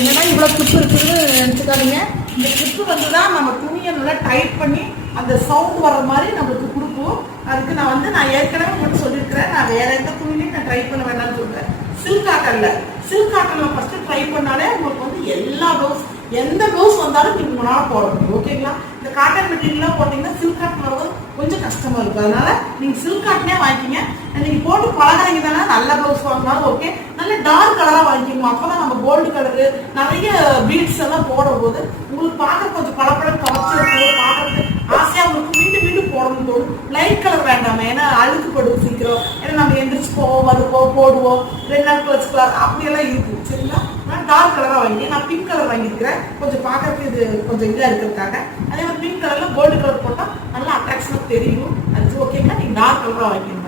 என்னன்னா இவ்வளோ கிளிப்பு இருக்குதுன்னு நினச்சிக்காதீங்க. இந்த கிளிப்பு வந்து தான் நம்ம துணியை நல்லா டைட் பண்ணி அந்த சவுண்ட் வர மாதிரி நம்மளுக்கு கொடுக்கும். அதுக்கு நான் ஏற்கனவே மட்டும் சொல்லியிருக்கிறேன். நான் வேற எந்த துணிலையும் நான் ட்ரை பண்ண வேண்டாம்னு சொல்கிறேன். சில்க் காட்டனில் ஃபஸ்ட்டு ட்ரை பண்ணாலே உங்களுக்கு வந்து எல்லா ப்ளவுஸ் எந்த ப்ளவுஸ் வந்தாலும் நீங்கள் முன்னால் போட முடியும். ஓகேங்களா? இந்த காட்டன் மெட்டீரியல்லாம் போட்டிங்கன்னா சில்க் காட்டன் வரது கொஞ்சம் கஷ்டமாக இருக்கும். அதனால நீங்கள் சில்க் காட்டனே வாங்கிக்கிங்க. நீங்கள் போட்டு பழகிறீங்க தானே, நல்ல ப்ளவுஸ் வாங்கினாலும் ஓகே, நல்ல டார்க் கலராக வாங்கிக்கணும். அப்போ தான் நம்ம கோல்டு கலரு நிறைய பீட்ஸ் எல்லாம் போடும்போது உங்களுக்கு பார்க்க கொஞ்சம் பளபளன்னு கவர்ச்சி பார்க்கறதுக்கு ஆசையாக உங்களுக்கு மீண்டும் மீண்டும் போடணும் தோணும். லைட் கலர் வேண்டாமே, ஏன்னா அழுக்கு படுவோம் சீக்கிரம். ஏன்னா நம்ம எந்திரிச்சு போவோம், வருவோம், போடுவோம், 2 நாள் வச்சுக்கலாம், அப்படியெல்லாம் இருக்குது. சரிங்களா? நான் டார்க் கலராக வாங்கி நான் பிங்க் கலர் வாங்கியிருக்கிறேன். கொஞ்சம் பார்க்கறதுக்கு இது கொஞ்சம் இதாக இருக்கிறதுக்காக. அதே மாதிரி பிங்க் கலரில் கோல்டு கலர் போட்டால் நல்லா அட்ராக்ஷனாக தெரியும். அது ஓகேங்களா? நீங்கள் டார்க் கலராக வாங்கிக்கணும்.